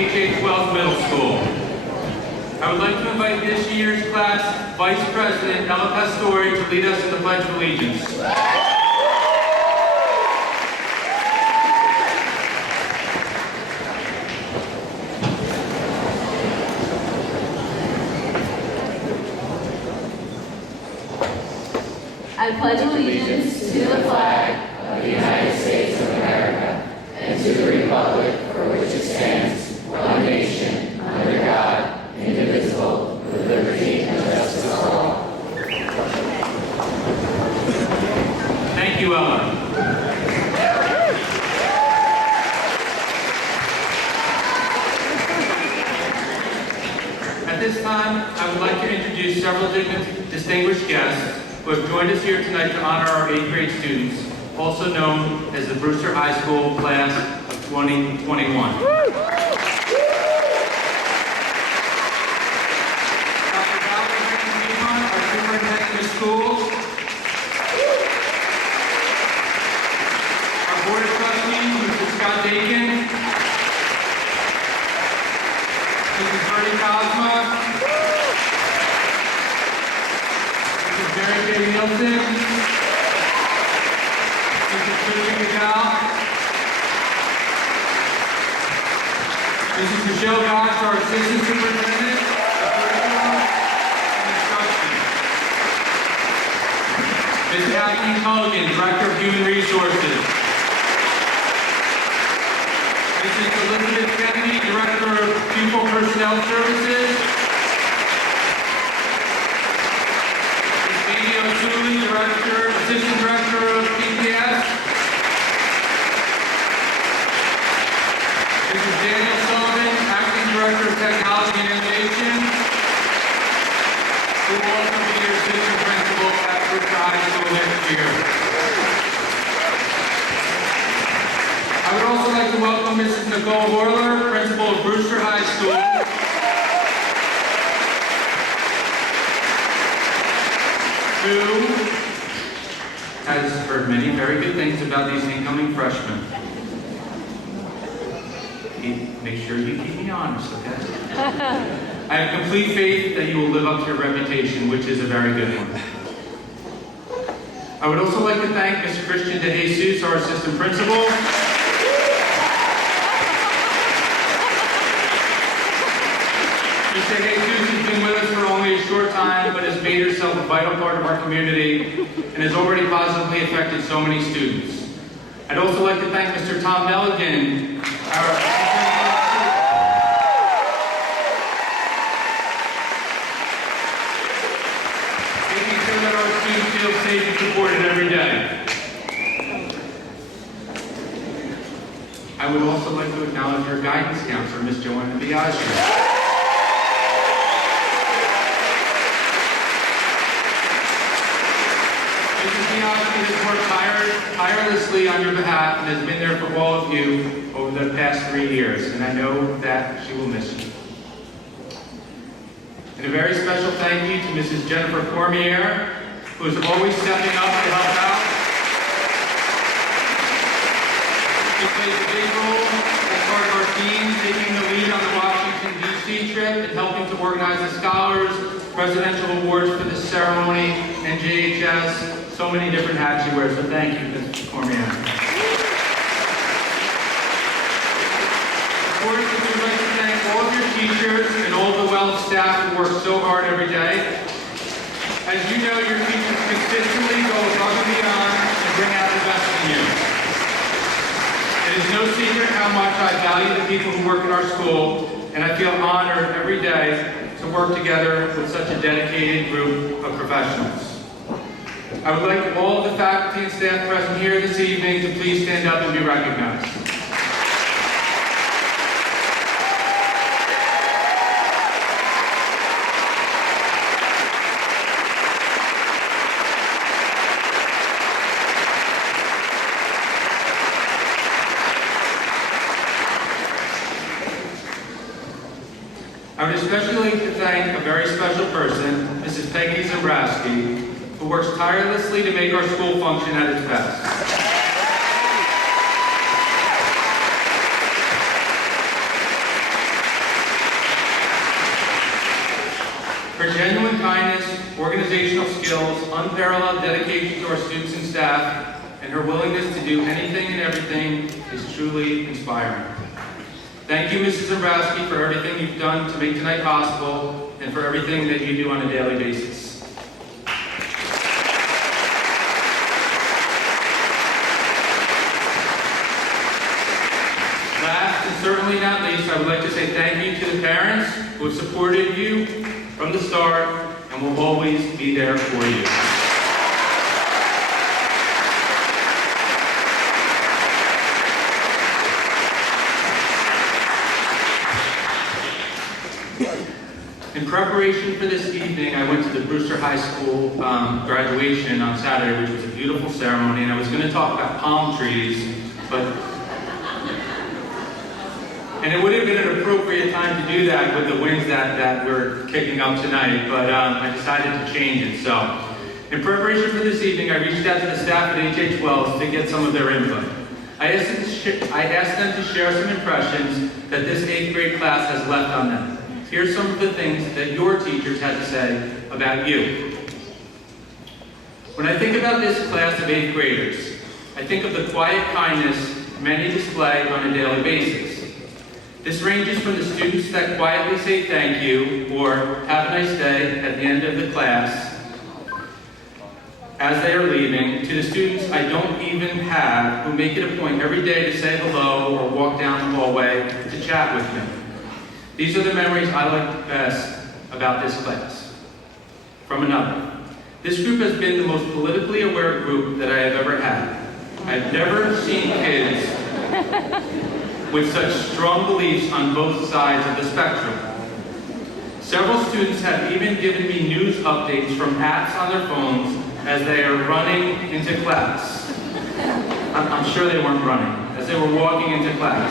HH Wells Middle School. I would like to invite this year's class Vice President Ella Pastori to lead us in the Pledge of Allegiance. I pledge allegiance to the flag of the United States of America and to the republic for which it stands, one nation, under God, indivisible, with liberty and justice for all. Thank you, Ella. At this time, I would like to introduce several distinguished guests who have joined us here tonight to honor our 8th grade students, also known as the Brewster High School Class of 2021. Dr. Valerie Freeman, our Superintendent of Schools. Our Board of Trustees, Mr. Scott Dakin. Mrs. Bernie Cosma. Mary J. Nielsen, Mrs. Christian McCall, Mrs. Michelle Gosch, our Assistant Superintendent of Curriculum and Instruction, Ms. Kathleen Culligan, Director of Human Resources, Mrs. Elizabeth Kennedy, Director of Pupil Personnel Services, Assistant Director of PPS, Mrs. Daniel Sullivan, Acting Director of Technology and Innovation, who will also be your Assistant Principal at Brewster High School next year. I would also like to welcome Mrs. Nicole Horler, Principal of Brewster High School, who has heard many very good things about these incoming freshmen. Make sure you keep me honest, okay? I have complete faith that you will live up to your reputation, which is a very good one. I would also like to thank Mr. Christian DeJesus, our Assistant Principal. Ms. DeJesus has been with us for only a short time, but has made herself a vital part of our community and has already positively affected so many students. I'd also like to thank Mr. Tom Nelligan, making sure that our students feel safe and supported every day. I would also like to acknowledge our guidance counselor, Ms. Joanna Biaggi. Has worked tirelessly on your behalf and has been there for all of you over the past 3 years, and I know that she will miss you. And a very special thank you to Mrs. Jennifer Cormier, who is always stepping up to help out. She plays a big role as part of our team, taking the lead on the Washington, D.C. trip and helping to organize the scholars, presidential awards for this ceremony, and JHS. So many different hats she wears, so thank you, Ms. Cormier. Of course, we would like to thank all of your teachers and all the Wells staff who work so hard every day. As you know, your teachers consistently go above and beyond and bring out the best in you. It is no secret how much I value the people who work at our school, and I feel honored every day to work together with such a dedicated group of professionals. I would like all of the faculty and staff present here this evening to please stand up and be recognized. I would especially like to thank a very special person, Mrs. Peggy Zabrowski, who works tirelessly to make our school function at its best. Her genuine kindness, organizational skills, unparalleled dedication to our students and staff, and her willingness to do anything and everything is truly inspiring. Thank you, Mrs. Dombrowski, for everything you've done to make tonight possible and for everything that you do on a daily basis. Last and certainly not least, I would like to say thank you to the parents who have supported you from the start and will always be there for you. In preparation for this evening, I went to the Brewster High School graduation on Saturday, which was a beautiful ceremony, and I was going to talk about palm trees, and it would have been an appropriate time to do that with the winds that we're kicking up tonight, but I decided to change it. So, in preparation for this evening, I reached out to the staff at HH Wells to get some of their input. I asked them to share some impressions that this 8th grade class has left on them. Here's some of the things that your teachers had to say about you. When I think about this class of 8th graders, I think of the quiet kindness many display on a daily basis. This ranges from the students that quietly say thank you or have a nice day at the end of the class as they are leaving, to the students I don't even have who make it a point every day to say hello or walk down the hallway to chat with me. These are the memories I like best about this class. From another, this group has been the most politically aware group that I have ever had. I've never seen kids with such strong beliefs on both sides of the spectrum. Several students have even given me news updates from apps on their phones as they are running into class. I'm sure they weren't running, as they were walking into class.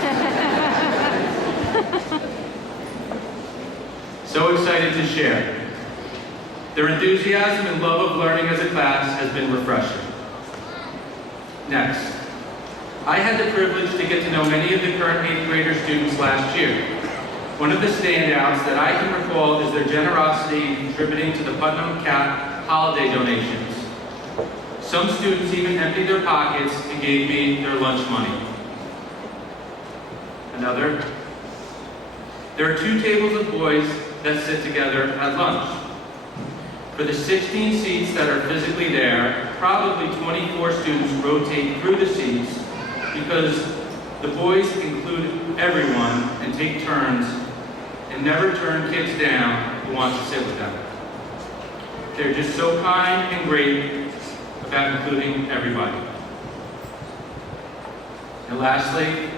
So excited to share. Their enthusiasm and love of learning as a class has been refreshing. Next, I had the privilege to get to know many of the current 8th grader students last year. One of the standouts that I can recall is their generosity in contributing to the Putnam Cap holiday donations. Some students even emptied their pockets and gave me their lunch money. Another, there are 2 tables of boys that sit together at lunch. For the 16 seats that are physically there, probably 24 students rotate through the seats because the boys include everyone and take turns and never turn kids down who want to sit with them. They're just so kind and great about including everybody. And lastly,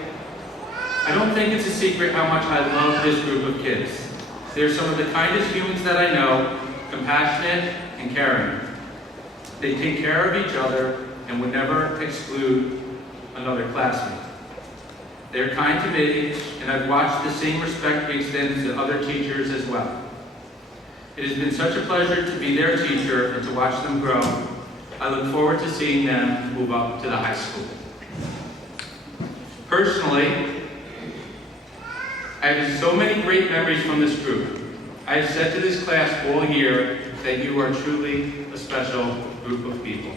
I don't think it's a secret how much I love this group of kids. They're some of the kindest humans that I know, compassionate and caring. They take care of each other and would never exclude another classmate. They're kind to me, and I've watched the same respect be extended to other teachers as well. It has been such a pleasure to be their teacher and to watch them grow. I look forward to seeing them move up to the high school. Personally, I have so many great memories from this group. I have said to this class all year that you are truly a special group of people.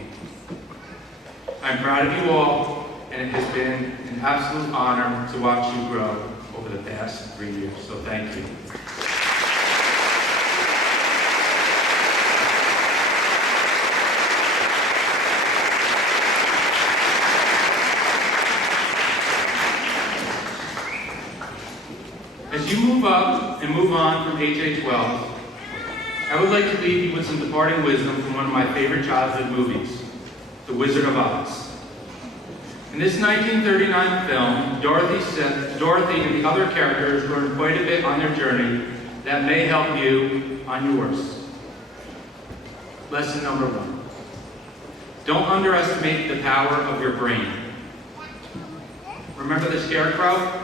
I'm proud of you all, and it has been an absolute honor to watch you grow over the past 3 years, so thank you. As you move up and move on from HH Wells, I would like to leave you with some departing wisdom from one of my favorite childhood movies, The Wizard of Oz. In this 1939 film, Dorothy and the other characters learn quite a bit on their journey that may help you on yours. Lesson number 1. Don't underestimate the power of your brain. Remember the Scarecrow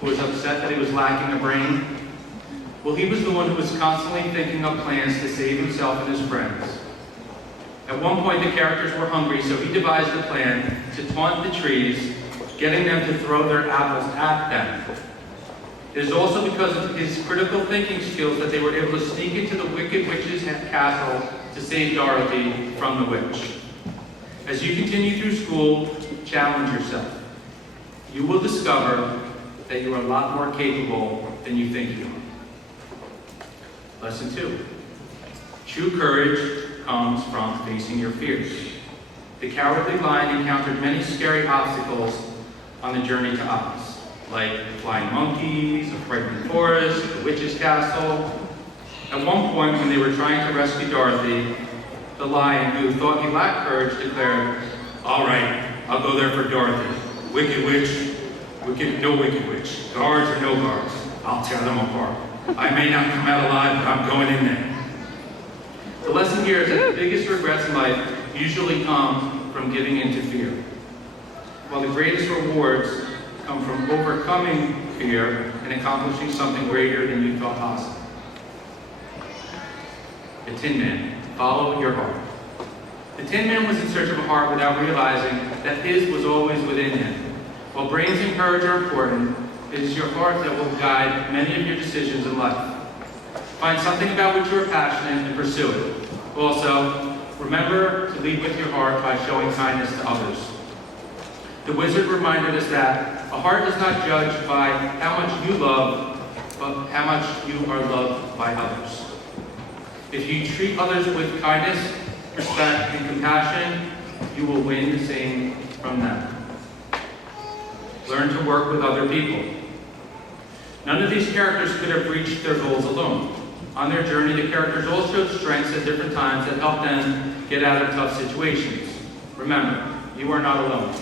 who was upset that he was lacking a brain? Well, he was the one who was constantly thinking up plans to save himself and his friends. At one point, the characters were hungry, so he devised a plan to taunt the trees, getting them to throw their apples at them. It is also because of his critical thinking skills that they were able to sneak into the Wicked Witch's castle to save Dorothy from the witch. As you continue through school, challenge yourself. You will discover that you are a lot more capable than you think you are. Lesson 2. True courage comes from facing your fears. The Cowardly Lion encountered many scary obstacles on the journey to Oz, like flying monkeys, a frightening forest, the witch's castle. At one point, when they were trying to rescue Dorothy, the lion, who thought he lacked courage, declared, "All right, I'll go there for Dorothy. Wicked witch, no wicked witch. Guards or no guards, I'll tear them apart. I may not come out alive, but I'm going in there." The lesson here is that the biggest regrets in life usually come from giving in to fear, while the greatest rewards come from overcoming fear and accomplishing something greater than you thought possible. The Tin Man. Follow your heart. The Tin Man was in search of a heart without realizing that his was always within him. While brains and courage are important, it is your heart that will guide many of your decisions in life. Find something about which you are passionate and pursue it. Also, remember to lead with your heart by showing kindness to others. The wizard reminded us that a heart is not judged by how much you love, but how much you are loved by others. If you treat others with kindness, respect, and compassion, you will win the same from them. Learn to work with other people. None of these characters could have reached their goals alone. On their journey, the characters all showed strengths at different times that helped them get out of tough situations. Remember, you are not alone.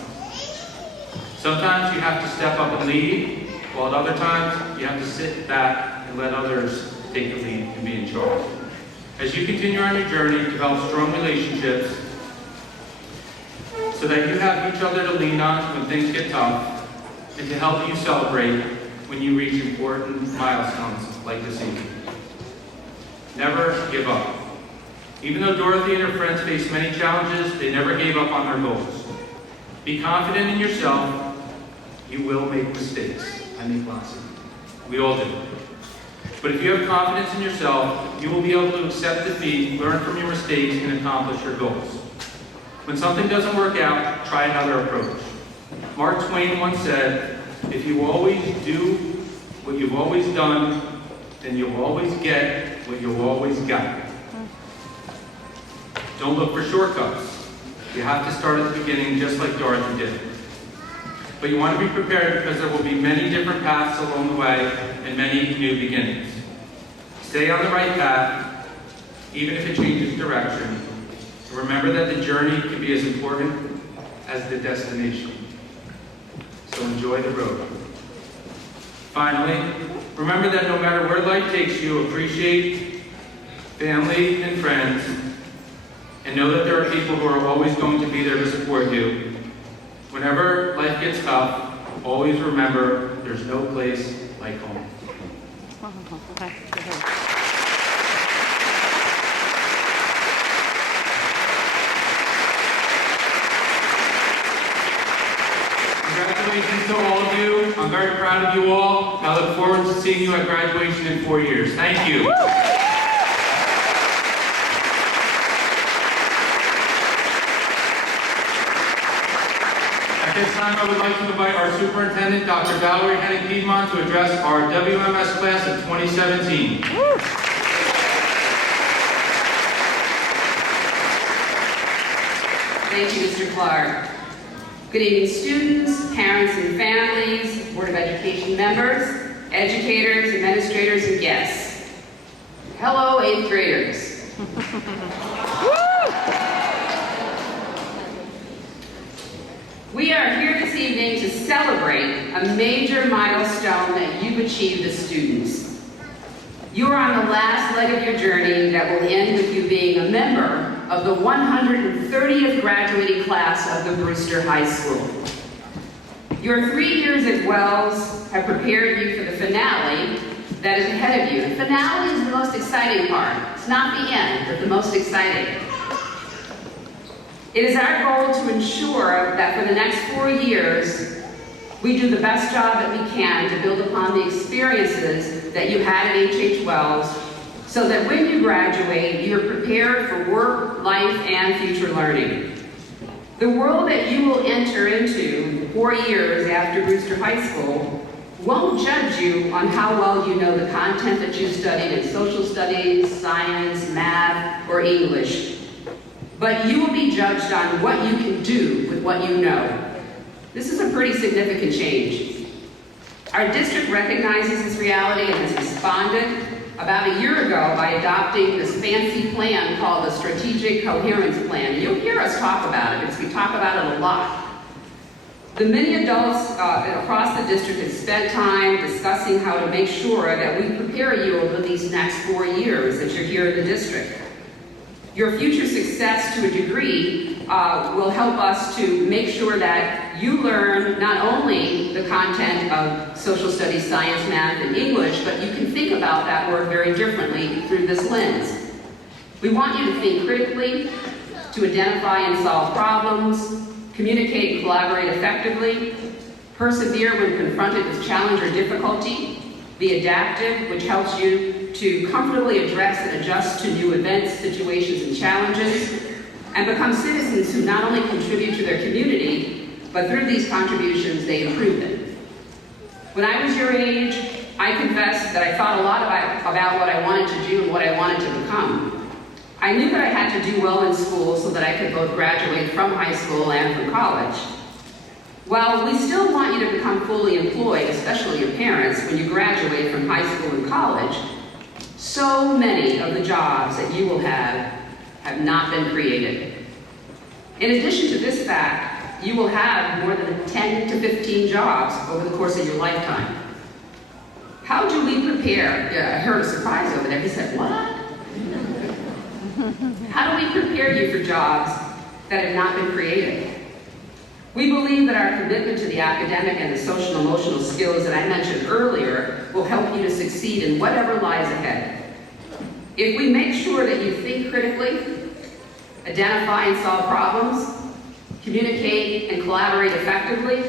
Sometimes you have to step up and lead, while at other times you have to sit back and let others take the lead and be in charge. As you continue on your journey, develop strong relationships so that you have each other to lean on when things get tough, and to help you celebrate when you reach important milestones like this evening. Never give up. Even though Dorothy and her friends faced many challenges, they never gave up on their goals. Be confident in yourself. You will make mistakes. I make lots of them. We all do. But if you have confidence in yourself, you will be able to accept defeat, learn from your mistakes, and accomplish your goals. When something doesn't work out, try another approach. Mark Twain once said, "If you always do what you've always done, then you'll always get what you've always got." Don't look for shortcuts. You have to start at the beginning just like Dorothy did. But you want to be prepared because there will be many different paths along the way and many new beginnings. Stay on the right path, even if it changes direction. Remember that the journey can be as important as the destination. So enjoy the road. Finally, remember that no matter where life takes you, appreciate family and friends, and know that there are people who are always going to be there to support you. Whenever life gets tough, always remember there's no place like home. Congratulations to all of you. I'm very proud of you all. I look forward to seeing you at graduation in 4 years. Thank you. At this time, I would like to invite our superintendent, Dr. Valerie Hennig-Piedmont, to address our WMS class of 2017. Thank you, Mr. Clark. Good evening, students, parents and families, Board of Education members, educators, administrators, and guests. Hello, 8th graders. We are here this evening to celebrate a major milestone that you've achieved as students. You are on the last leg of your journey that will end with you being a member of the 130th graduating class of the Brewster High School. Your 3 years at Wells have prepared you for the finale that is ahead of you. The finale is the most exciting part. It's not the end, but the most exciting. It is our goal to ensure that for the next 4 years, We do the best job that we can to build upon the experiences that you had at H.H. Wells so that when you graduate, you're prepared for work, life, and future learning. The world that you will enter into 4 years after Brewster High School won't judge you on how well you know the content that you studied in social studies, science, math, or English. But you will be judged on what you can do with what you know. This is a pretty significant change. Our district recognizes this reality and has responded about a year ago by adopting this fancy plan called the Strategic Coherence Plan. You'll hear us talk about it because we talk about it a lot. The many adults across the district have spent time discussing how to make sure that we prepare you over these next 4 years that you're here in the district. Your future success to a degree will help us to make sure that you learn not only the content of social studies, science, math, and English, but you can think about that word very differently through this lens. We want you to think critically, to identify and solve problems, communicate and collaborate effectively, persevere when confronted with challenge or difficulty, be adaptive, which helps you to comfortably address and adjust to new events, situations, and challenges, and become citizens who not only contribute to their community, but through these contributions, they improve it. When I was your age, I confess that I thought a lot about what I wanted to do and what I wanted to become. I knew that I had to do well in school so that I could both graduate from high school and from college. While we still want you to become fully employed, especially your parents, when you graduate from high school and college, so many of the jobs that you will have not been created. In addition to this fact, you will have more than 10 to 15 jobs over the course of your lifetime. How do we prepare? Yeah, I heard a surprise over there. He said, what? How do we prepare you for jobs that have not been created? We believe that our commitment to the academic and the social and emotional skills that I mentioned earlier will help you to succeed in whatever lies ahead. If we make sure that you think critically, identify and solve problems, communicate and collaborate effectively,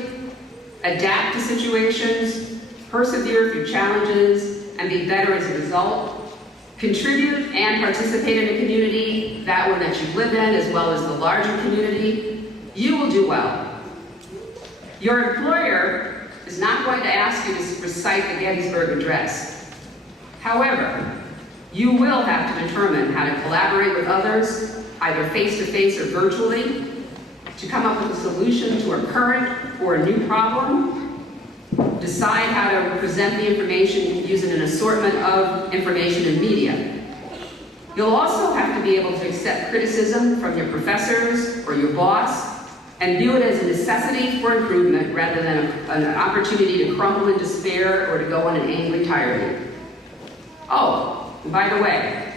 adapt to situations, persevere through challenges, and be better as a result, contribute and participate in a community, that one that you live in, as well as the larger community, you will do well. Your employer is not going to ask you to recite the Gettysburg Address. However, you will have to determine how to collaborate with others, either face-to-face or virtually, to come up with a solution to a current or a new problem, decide how to present the information using an assortment of information and media. You'll also have to be able to accept criticism from your professors or your boss and view it as a necessity for improvement rather than an opportunity to crumble in despair or to go on an angry tirade. Oh, and by the way,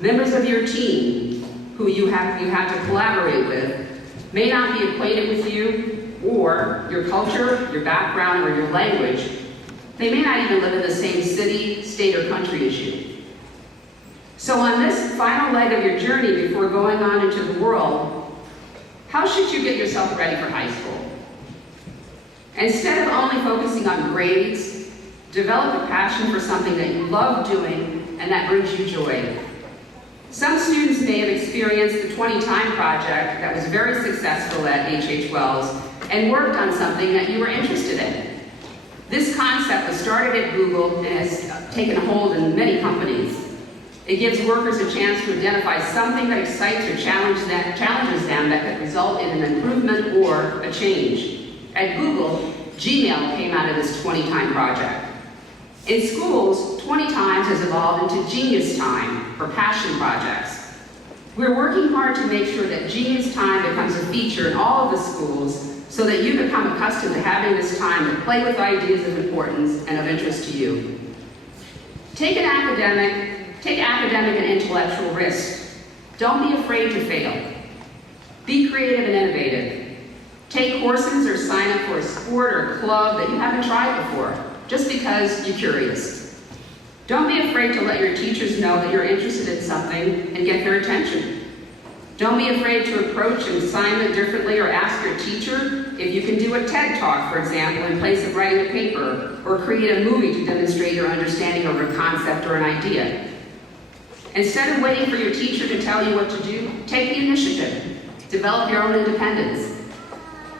members of your team who you have to collaborate with may not be acquainted with you or your culture, your background, or your language. They may not even live in the same city, state, or country as you. So on this final leg of your journey before going on into the world, how should you get yourself ready for high school? Instead of only focusing on grades, develop a passion for something that you love doing and that brings you joy. Some students may have experienced the 20 Time Project that was very successful at H.H. Wells and worked on something that you were interested in. This concept was started at Google and has taken hold in many companies. It gives workers a chance to identify something that excites or challenges them that could result in an improvement or a change. At Google, Gmail came out of this 20 Time Project. In schools, 20 Times has evolved into Genius Time, or passion projects. We're working hard to make sure that Genius Time becomes a feature in all of the schools so that you become accustomed to having this time to play with ideas of importance and of interest to you. Take academic and intellectual risks. Don't be afraid to fail. Be creative and innovative. Take courses or sign up for a sport or a club that you haven't tried before, just because you're curious. Don't be afraid to let your teachers know that you're interested in something and get their attention. Don't be afraid to approach an assignment differently or ask your teacher if you can do a TED Talk, for example, in place of writing a paper, or create a movie to demonstrate your understanding of a concept or an idea. Instead of waiting for your teacher to tell you what to do, take the initiative. Develop your own independence.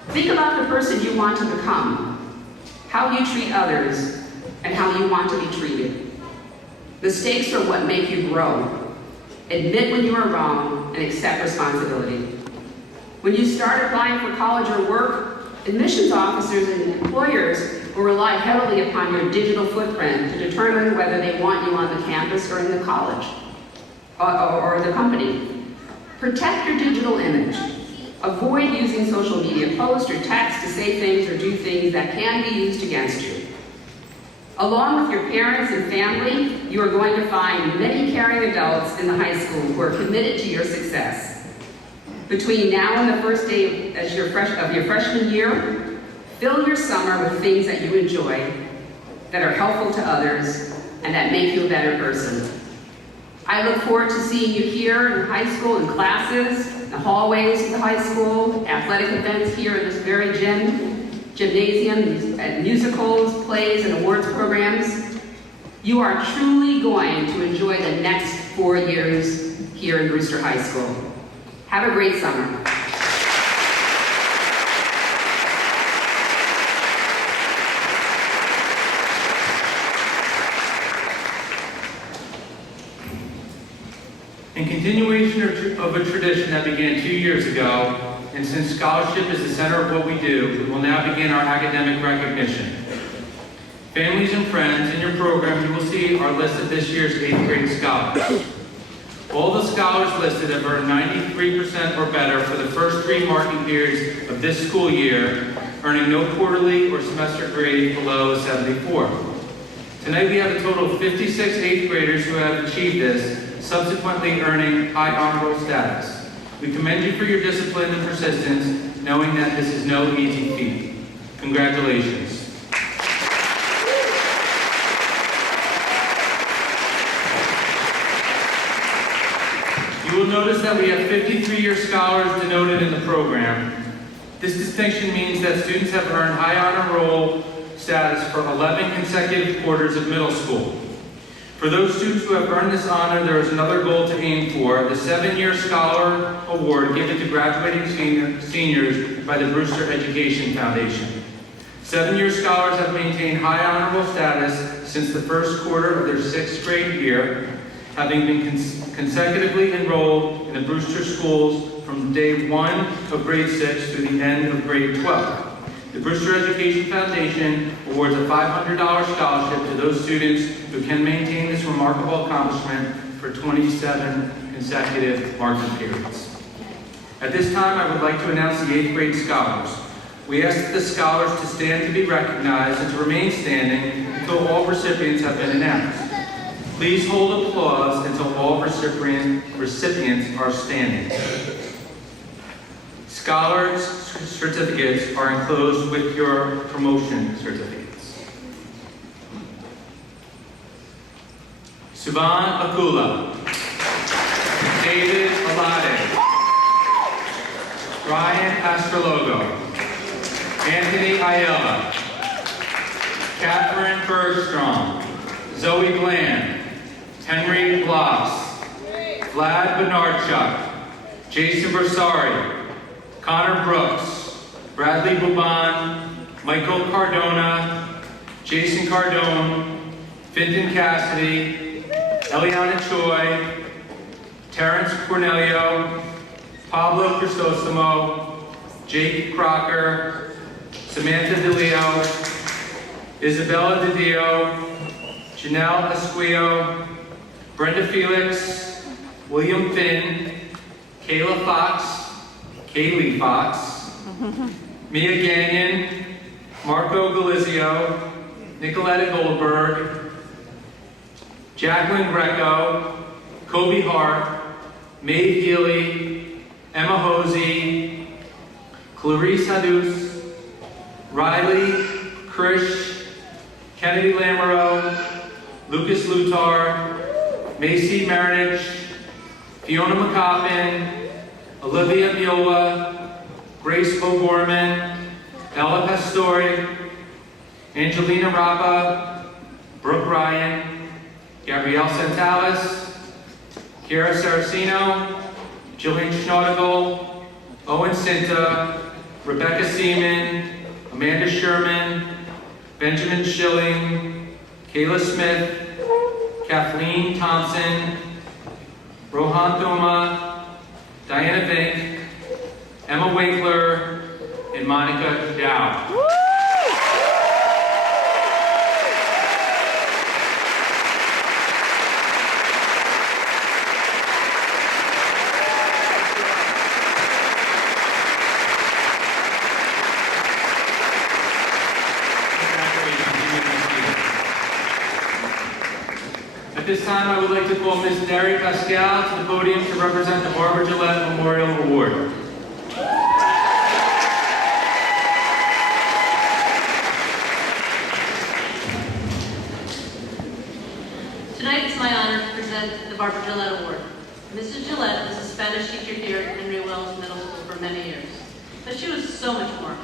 Think about the person you want to become, how you treat others, and how you want to be treated. Mistakes are what make you grow. Admit when you are wrong and accept responsibility. When you start applying for college or work, admissions officers and employers will rely heavily upon your digital footprint to determine whether they want you on the campus or in the college or the company. Protect your digital image. Avoid using social media posts or texts to say things or do things that can be used against you. Along with your parents and family, you are going to find many caring adults in the high school who are committed to your success. Between now and the first day of your freshman year, fill your summer with things that you enjoy, that are helpful to others, and that make you a better person. I look forward to seeing you here in high school, in classes, in the hallways of the high school, athletic events here in this very gymnasium, at musicals, plays, and awards programs. You are truly going to enjoy the next 4 years here in Brewster High School. Have a great summer. In continuation of a tradition that began 2 years ago, and since scholarship is the center of what we do, we will now begin our academic recognition. Families and friends, in your program you will see our list of this year's 8th grade scholars. All the scholars listed have earned 93% or better for the first 3 marking periods of this school year, earning no quarterly or semester grade below a 74. Tonight we have a total of 56 8th graders who have achieved this, subsequently earning high honor roll status. We commend you for your discipline and persistence, knowing that this is no easy feat. Congratulations. You will notice that we have 53-year scholars denoted in the program. This distinction means that students have earned high honor roll status for 11 consecutive quarters of middle school. For those students who have earned this honor, there is another goal to aim for, the 7-year Scholar Award given to graduating seniors by the Brewster Education Foundation. 7-year scholars have maintained high honor roll status since the first quarter of their 6th grade year, having been consecutively enrolled in the Brewster schools from day 1 of grade 6 through the end of grade 12. The Brewster Education Foundation awards a $500 scholarship to those students who can maintain this remarkable accomplishment for 27 consecutive marking periods. At this time, I would like to announce the 8th grade scholars. We ask the scholars to stand to be recognized and to remain standing until all recipients have been announced. Please hold applause until all recipients are standing. Scholars' certificates are enclosed with your promotion certificates. Suvan Akula, David Alade, Ryan Astrologo, Anthony Ayala, Catherine Bergstrom, Zoe Bland, Henry Bloss, Vlad Benarchuk, Jason Bersari, Connor Brooks, Bradley Buban, Michael Cardona, Jason Cardone, Finton Cassidy, Eliana Choi, Terrence Cornelio, Pablo Crisostomo, Jake Crocker, Samantha DeLeo, Isabella DiDio, Janelle Esquio, Brenda Felix, William Finn, Kayla Fox, Kaylee Fox, Mia Gagnon, Marco Galizio, Nicoletta Goldberg, Jacqueline Greco, Kobe Hart, Maeve Healy, Emma Hosey, Clarice Hadus, Riley, Krish, Kennedy Lamoureux, Lucas Lutar, Macy Marinich, Fiona McCoppin, Olivia Miola, Grace O'Gorman, Ella Pastore, Angelina Rappa, Brooke Ryan, Gabrielle Santalis, Kiara Saraceno, Jillian Schnaudigal, Owen Cinta, Rebecca Seaman, Amanda Sherman, Benjamin Schilling, Kayla Smith, Kathleen Thompson, Rohan Thoma, Diana Vink, Emma Winkler, and Monica Dow. At this time, I would like to call Ms. Derry Pascal to the podium to represent the Barbara Gillette Memorial Award. Tonight it's my honor to present the Barbara Gillette Award. Mrs. Gillette was a Spanish teacher here at Henry Wells Middle School for many years, but she was so much more.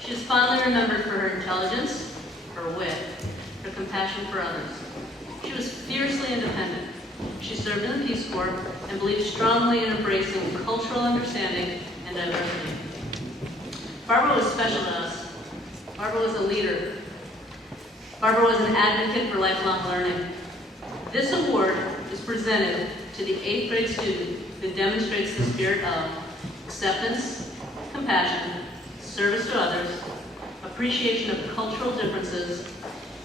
She is fondly remembered for her intelligence, her wit, her compassion for others. She was fiercely independent. She served in the Peace Corps and believed strongly in embracing cultural understanding and diversity. Barbara was special to us. Barbara was a leader. Barbara was an advocate for lifelong learning. This award is presented to the 8th grade student who demonstrates the spirit of acceptance, compassion, service to others, appreciation of cultural differences,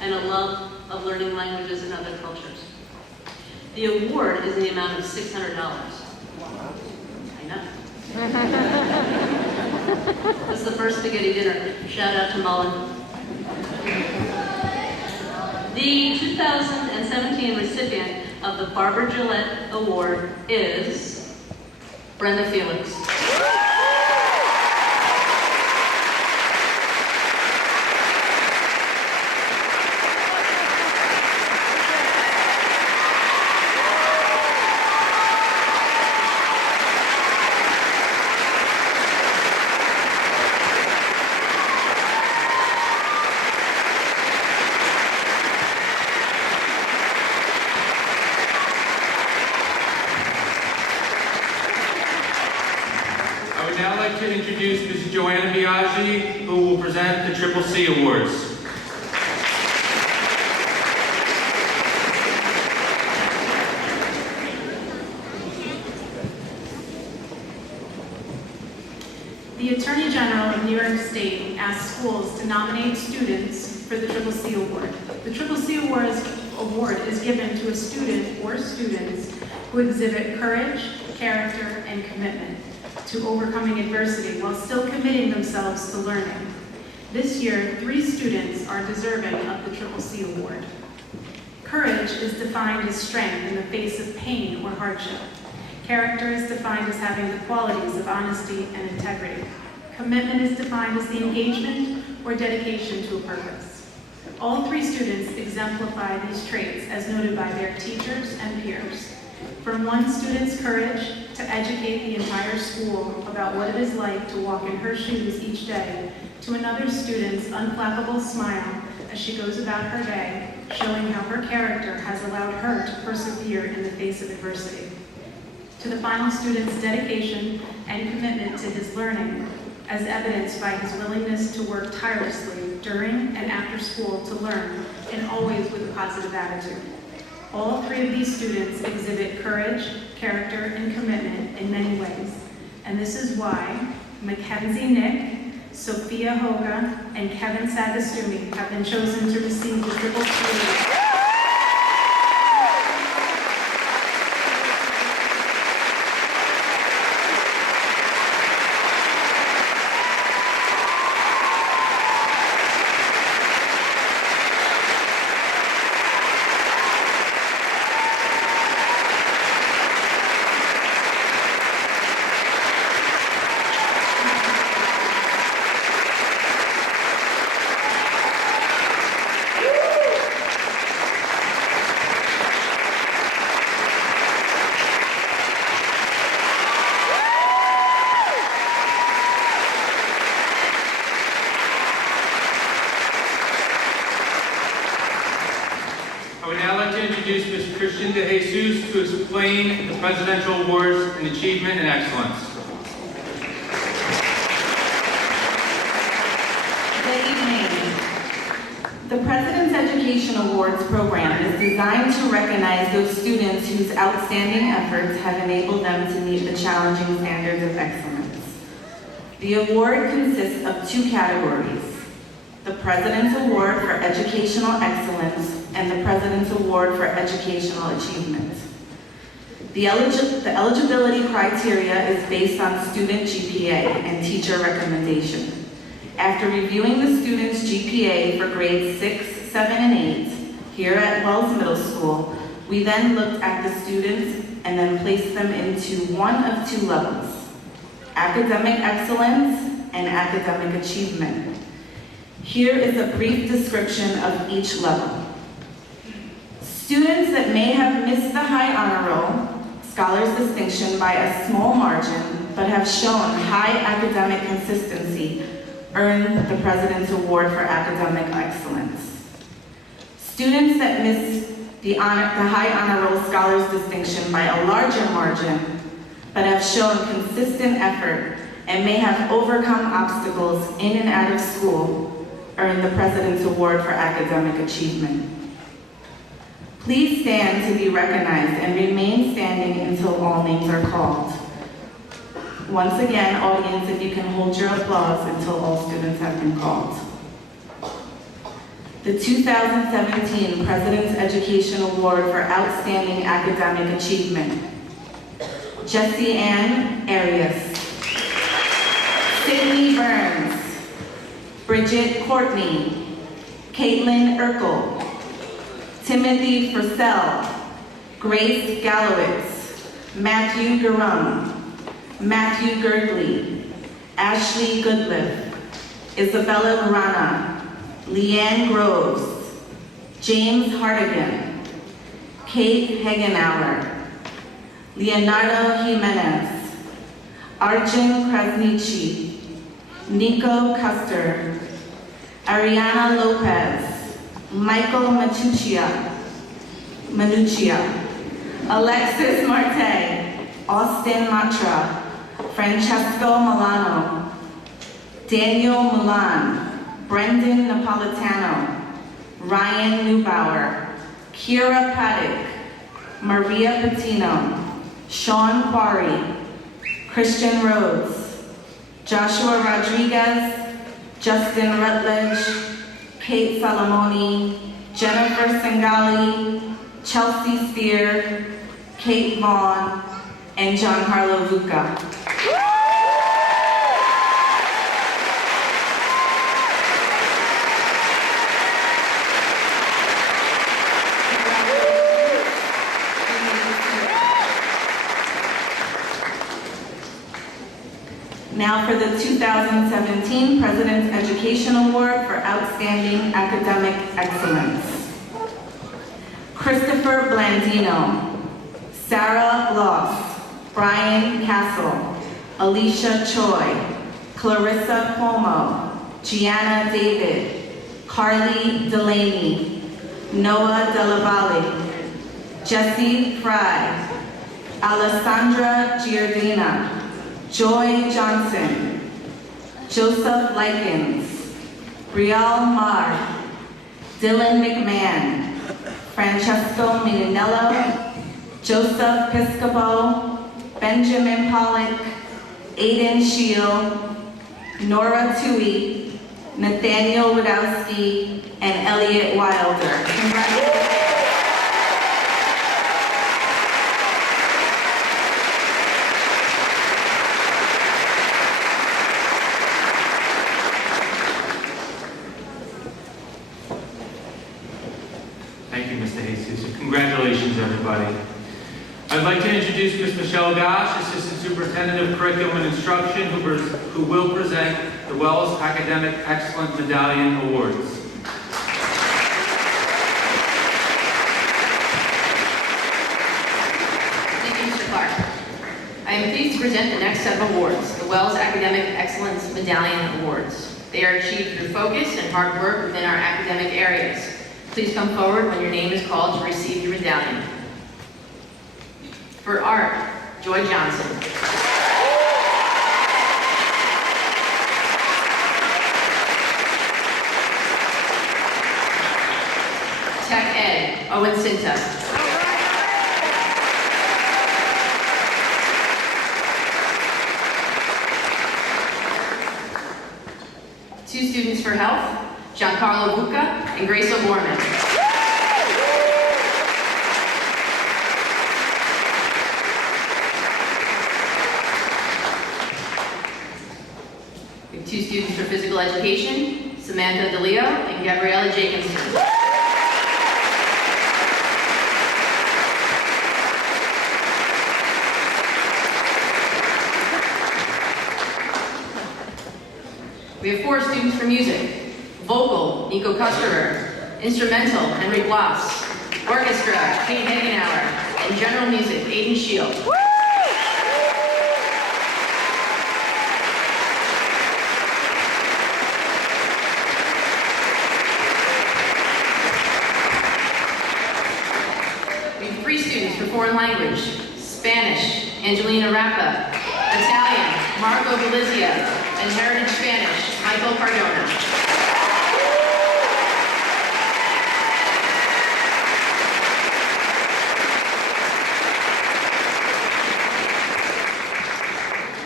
and a love of learning languages and other cultures. The award is in the amount of $600. I know. This is the first spaghetti dinner. Shout out to Mullen. The 2017 recipient of the Barbara Gillette Award is Brenda Felix. Now I'd like to introduce Ms. Joanna Biaggi, who will present the Triple C Awards. The Attorney General of New York State asked schools to nominate students for the Triple C Award. The Triple C Award is given to a student or students who exhibit courage, character, and commitment to overcoming adversity while still committing themselves to learning. This year, 3 students are deserving of the Triple C Award. Courage is defined as strength in the face of pain or hardship. Character is defined as having the qualities of honesty and integrity. Commitment is defined as the engagement or dedication to a purpose. All 3 students exemplify these traits as noted by their teachers and peers. From one student's courage to educate the entire school about what it is like to walk in her shoes each day, to another student's unflappable smile as she goes about her day, showing how her character has allowed her to persevere in the face of adversity. To the final student's dedication and commitment to his learning, as evidenced by his willingness to work tirelessly during and after school to learn, and always with a positive attitude. All 3 of these students exhibit courage, character, and commitment in many ways. And this is why Mackenzie Nick, Sophia Hoga, and Kevin Sagastumi have been chosen to receive the Triple C Award. like to introduce Ms. Christian De Jesus to explain the Presidential Awards in Achievement and Excellence. Good evening. The President's Education Awards program is designed to recognize those students whose outstanding efforts have enabled them to meet the challenging standards of excellence. The award consists of 2 categories: the President's Award for Educational Excellence and the President's Award for Educational Achievement. The eligibility criteria is based on student GPA and teacher recommendation. After reviewing the student's GPA for grades 6, 7, and 8 here at Wells Middle School, we then looked at the students and then placed them into one of 2 levels: academic excellence and academic achievement. Here is a brief description of each level. Students that may have missed the high honor roll, scholars distinction by a small margin, but have shown high academic consistency, earn the President's Award for Academic Excellence. Students that miss the high honor roll scholars distinction by a larger margin, but have shown consistent effort and may have overcome obstacles in and out of school, earn the President's Award for Academic Achievement. Please stand to be recognized and remain standing until all names are called. Once again, audience, if you can hold your applause until all students have been called. The 2017 President's Education Award for Outstanding Academic Achievement: Jessie Ann Arias, Sydney Burns, Bridget Courtney, Caitlin Urkel, Timothy Purcell, Grace Gallowitz, Matthew Garum, Matthew Gergley, Ashley Goodliff, Isabella Murana, Leanne Groves, James Hardigan, Kate Hagenauer, Leonardo Jimenez, Arjun Krasniqi, Nico Custer, Ariana Lopez, Michael Manuccia, Alexis Marte, Austin Matra, Francesco Milano, Daniel Milan, Brendan Napolitano, Ryan Neubauer, Kira Paddock, Maria Patino, Sean Quarry, Christian Rhodes, Joshua Rodriguez, Justin Rutledge, Kate Salamoni, Jennifer Sangali, Chelsea Steer, Kate Vaughn, and Giancarlo Vuca. Now for the 2017 President's Education Award for Outstanding Academic Excellence: Christopher Blandino, Sarah Bloss, Brian Castle, Alicia Choi, Clarissa Cuomo, Gianna David, Carly Delaney, Noah Delavalli, Jesse Fry, Alessandra Giardina, Joy Johnson, Joseph Likens, Brielle Marr, Dylan McMahon, Francesco Mininello, Joseph Piscopo, Benjamin Pollock, Aiden Shield, Nora Tui, Nathaniel Wadowski, and Elliot Wilder. Congratulations. Thank you, Mr. Jesus. Congratulations, everybody. I'd like to introduce Ms. Michelle Gosh, Assistant Superintendent of Curriculum and Instruction, who will present the Wells Academic Excellence Medallion Awards. Thank you, Mr. Clark. I am pleased to present the next set of awards, the Wells Academic Excellence Medallion Awards. They are achieved through focus and hard work within our academic areas. Please come forward when your name is called to receive your Medallion. For art, Joy Johnson. Tech Ed, Owen Cinta. Two students for health, Giancarlo Bucca and Grace O'Gorman. We have two students for physical education, Samantha DeLeo and Gabriella Jacobson. We have four students for music. Vocal, Nico Kusterer. Instrumental, Henry Bloss. Orchestra, Kate Hagenauer. And general music, Aiden Shield. We have three students for foreign language. Spanish, Angelina Rappa. Italian, Marco Belizia. And Heritage Spanish, Michael Cardona.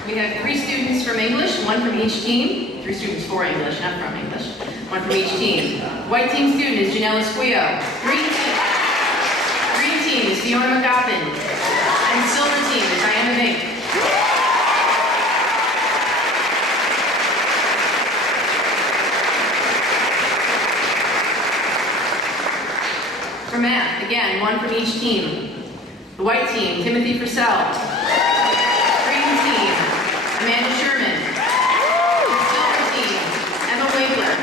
We have three students from English, one from each team. Three students for English, not from English. One from each team. White team student is Janelle Esquillo. Green team is Fiona McGoffin. And silver team is Diana Vink. For math, again, one from each team. The white team, Timothy Purcell. Green team, Amanda Sherman. The silver team, Emma Winkler.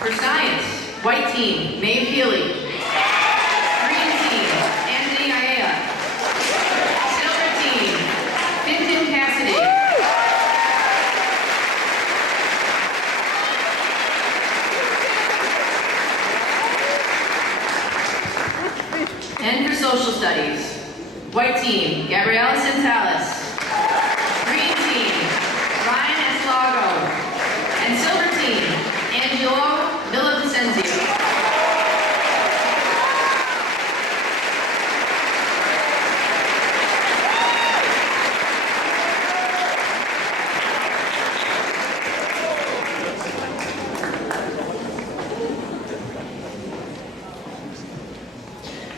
For science, white team, Maeve Healy. Green team, Anthony Aiea. Silver team, Finton Cassidy. And for social studies, white team, Gabriela Centales. Green team, Ryan Eslago. And silver team, Angelo Villavicencio.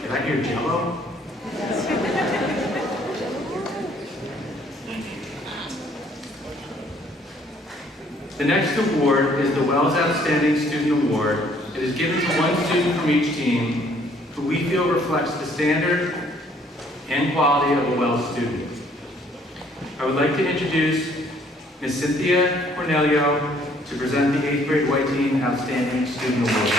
Did I hear Jello? The next award is the Wells Outstanding Student Award. It is given to one student from each team who we feel reflects the standard and quality of a Wells student. I would like to introduce Ms. Cynthia Cornelio to present the 8th grade white team Outstanding Student Award.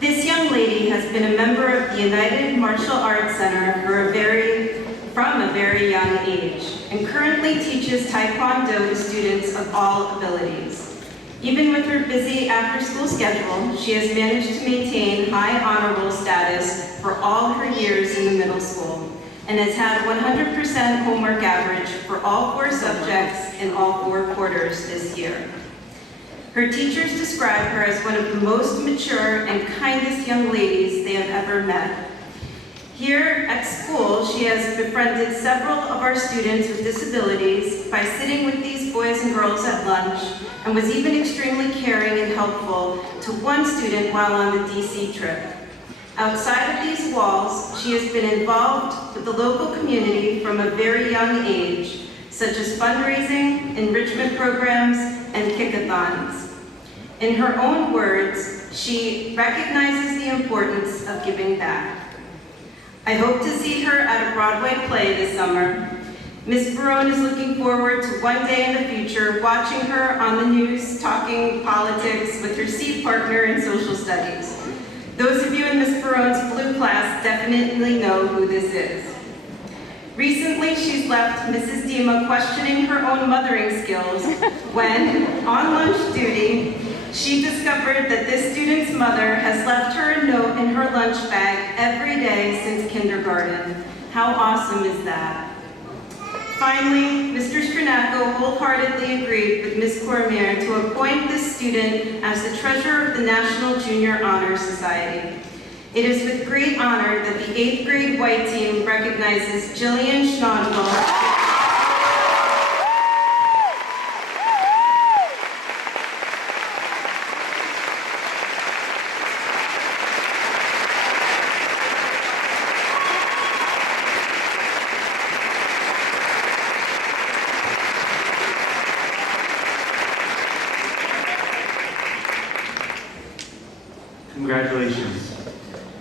This young lady has been a member of the United Martial Arts Center from a very young age and currently teaches Taekwondo to students of all abilities. Even with her busy after-school schedule, she has managed to maintain high honor roll status for all her years in the middle school and has had 100% homework average for all 4 subjects in all 4 quarters this year. Her teachers describe her as one of the most mature and kindest young ladies they have ever met. Here at school, she has befriended several of our students with disabilities by sitting with these boys and girls at lunch and was even extremely caring and helpful to one student while on the DC trip. Outside of these walls, she has been involved with the local community from a very young age, such as fundraising, enrichment programs, and kickathons. In her own words, she recognizes the importance of giving back. I hope to see her at a Broadway play this summer. Ms. Barone is looking forward to one day in the future watching her on the news talking politics with her seat partner in social studies. Those of you in Ms. Barone's blue class definitely know who this is. Recently, she's left Mrs. Dima questioning her own mothering skills when, on lunch duty, she discovered that this student's mother has left her a note in her lunch bag every day since kindergarten. How awesome is that? Finally, Mr. Stranaco wholeheartedly agreed with Ms. Cormier to appoint this student as the treasurer of the National Junior Honor Society. It is with great honor that the 8th grade white team recognizes Jillian Schnaudwell. Congratulations.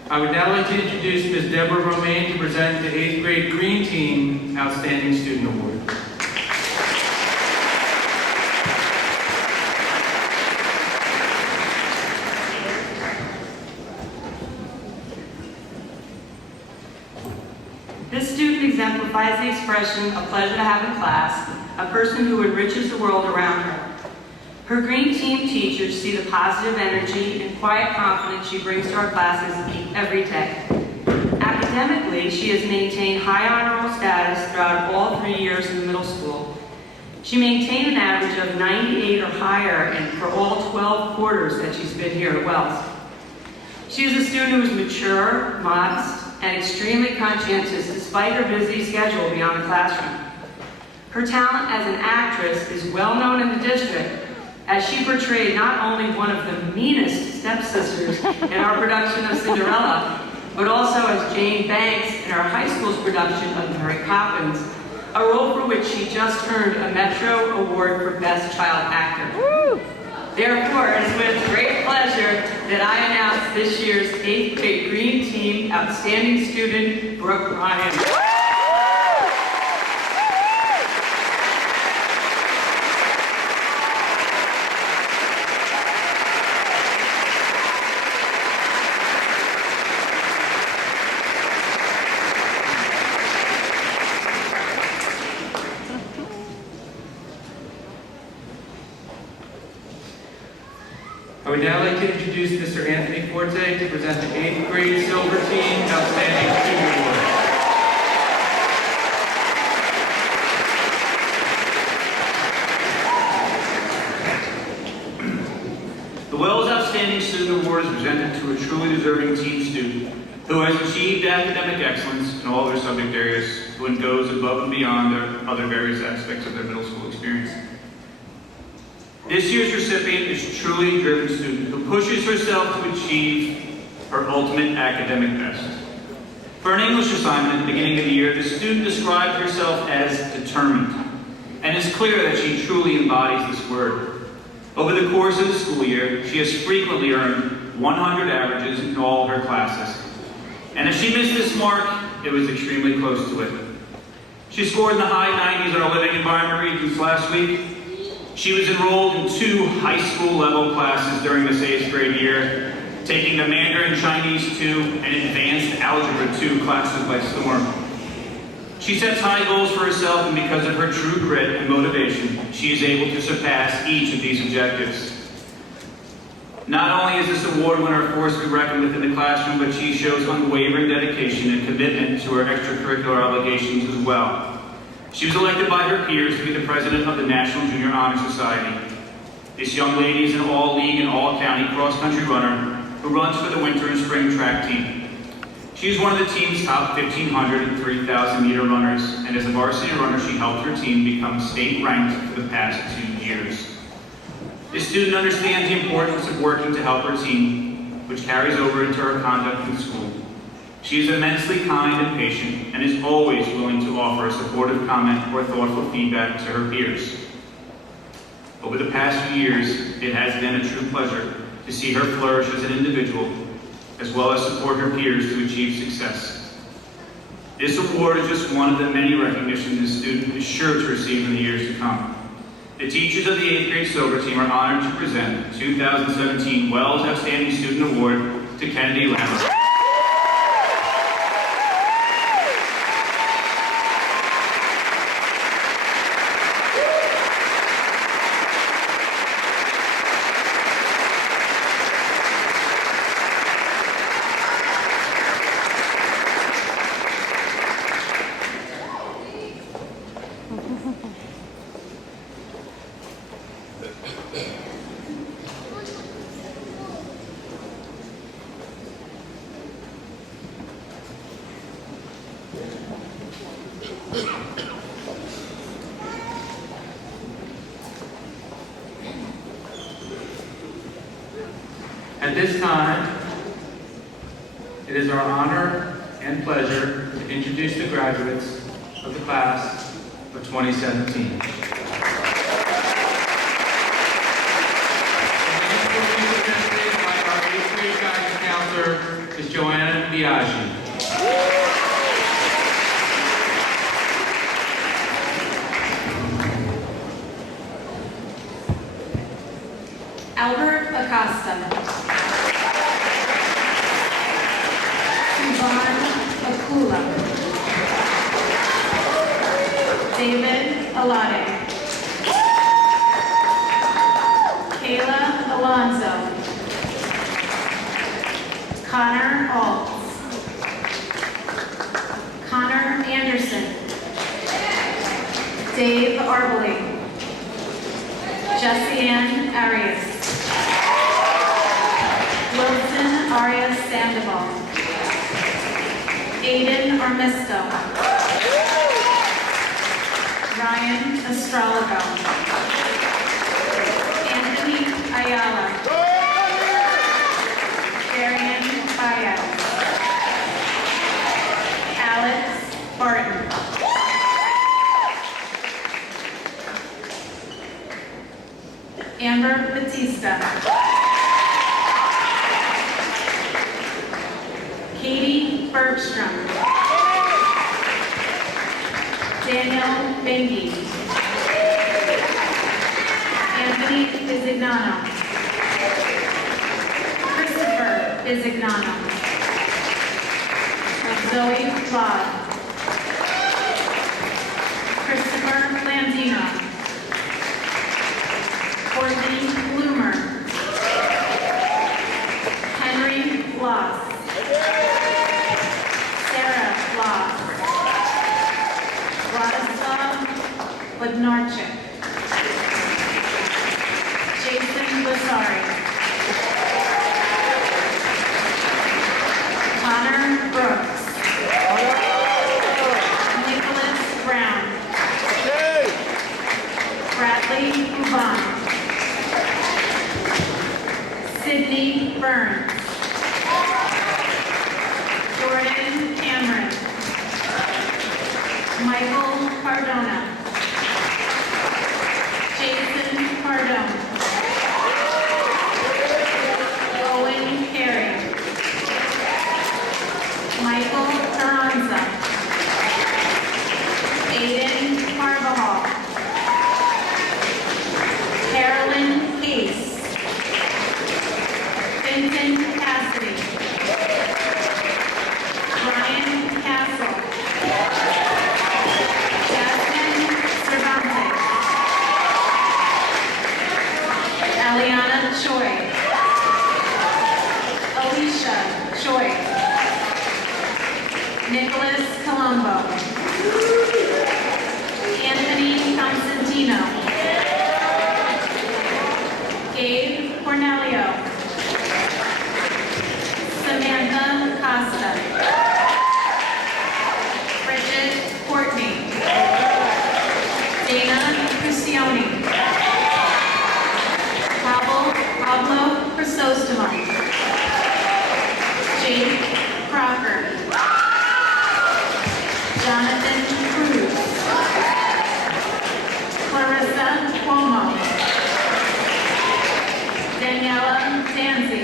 I would now like to introduce Ms. Deborah Romaine to present the 8th grade Green Team Outstanding Student Award. This student exemplifies the expression of pleasure to have in class, a person who enriches the world around her. Her Green Team teachers see the positive energy and quiet confidence she brings to our classes every day. Academically, she has maintained high honor roll status throughout all 3 years in middle school. She maintained an average of 98 or higher for all 12 quarters that she's been here at Wells. She is a student who is mature, modest, and extremely conscientious despite her busy schedule beyond the classroom. Her talent as an actress is well known in the district, as she portrayed not only one of the meanest stepsisters in our production of Cinderella, but also as Jane Banks in our high school's production of Mary Poppins, a role for which she just earned a Metro Award for Best Child Actor. Woo! Therefore, it is with great pleasure that I announce this year's 8th grade Green Team Outstanding Student, Brooke Ryan. I would now like to introduce Mr. Anthony Forte to present the 8th grade Silver Team Outstanding Student Award. The Wells Outstanding Student Award is presented to a truly deserving teen student who has achieved academic excellence in all their subject areas, who goes above and beyond their other various aspects of their middle school experience. This year's recipient is a truly driven student who pushes herself to achieve her ultimate academic best. For an English assignment at the beginning of the year, the student described herself as determined, and it's clear that she truly embodies this word. Over the course of the school year, she has frequently earned 100 averages in all her classes. And if she missed this mark, it was extremely close to it. She scored in the high 90s on our living environment regions last week. She was enrolled in 2 high school level classes during this 8th grade year, taking the Mandarin Chinese 2 and Advanced Algebra 2 classes by storm. She sets high goals for herself, and because of her true grit and motivation, she is able to surpass each of these objectives. Not only is this award winner a force to be reckoned with in the classroom, but she shows unwavering dedication and commitment to her extracurricular obligations as well. She was elected by her peers to be the president of the National Junior Honor Society. This young lady is an all-league and all-county cross-country runner who runs for the winter and spring track team. She is one of the team's top 1,500 and 3,000-meter runners, and as a varsity runner, she helped her team become state-ranked for the past 2 years. This student understands the importance of working to help her team, which carries over into her conduct in school. She is immensely kind and patient, and is always willing to offer a supportive comment or thoughtful feedback to her peers. Over the past few years, it has been a true pleasure to see her flourish as an individual, as well as support her peers to achieve success. This award is just one of the many recognitions this student is sure to receive in the years to come. The teachers of the 8th grade Silver Team are honored to present the 2017 Wells Outstanding Student Award to Kennedy Lambert. At this time, it is our honor and pleasure to introduce the graduates of the class of 2017. The names will be presented by our 8th grade guidance counselor, Ms. Joanna Biaggi. Albert Acosta. Suvan Akula. David Alade. Kayla Alonso. Connor Alts. Connor Anderson. Dave Arbely. Jessie Ann Arias. Wilson Arias Sandoval. Aiden Armisto. Ryan Astrologo. Anthony Ayala. Darian Baez. Alex Barton. Amber Batista. Katie Bergstrom. Daniel Bengi. Anthony Bisignano. Christopher Bisignano. Zoe Claude. Christopher Landino. Courtney Bloomer. Henry Bloss. Sarah Bloss. Vladislav Bednarchik. Jason Basari. Connor Brooks. Nicholas Brown. Bradley Uban. Sydney Burns. Jordan Cameron. Michael Cardona. Jason Cardone. Owen Carey. Michael Carranza. Aiden Carvajal. Carolyn Case. Vincent Cassidy. Brian Castle. Jasmine Cervantes. Aliana Choi. Alicia Choi. Nicholas Colombo. Anthony Constantino. Gabe Cornelio. Samantha Costa. Bridget Courtney. Dana Cristioni. Pablo Crisostomo. Jake Crocker. Jonathan Cruz. Clarissa Cuomo. Daniela Danzi.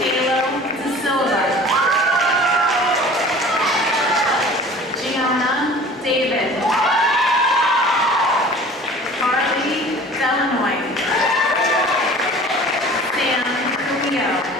Halo De Silva. Gianna David. Carly Delanoy. Sam Camillo.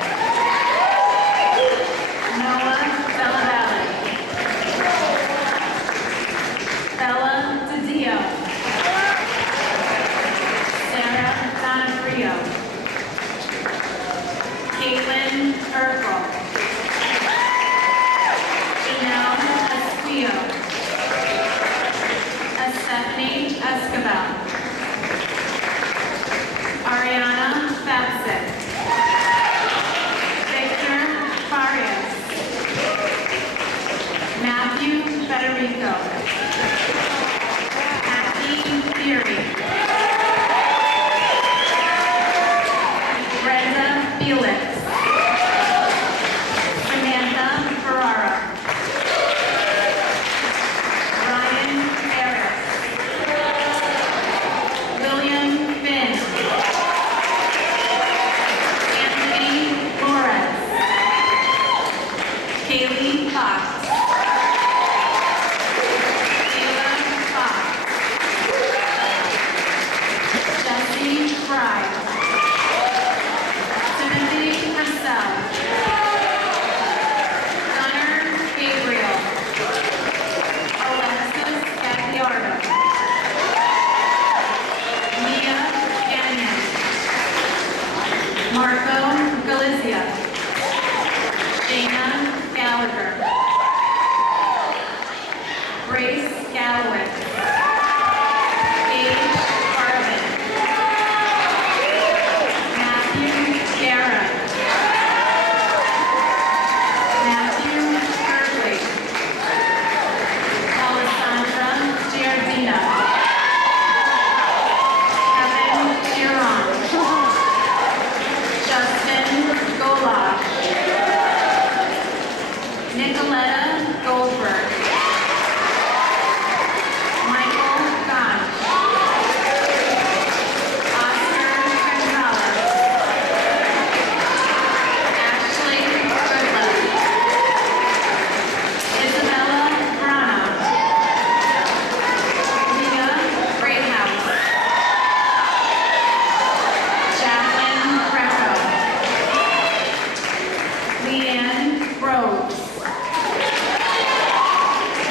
Leanne Rhodes.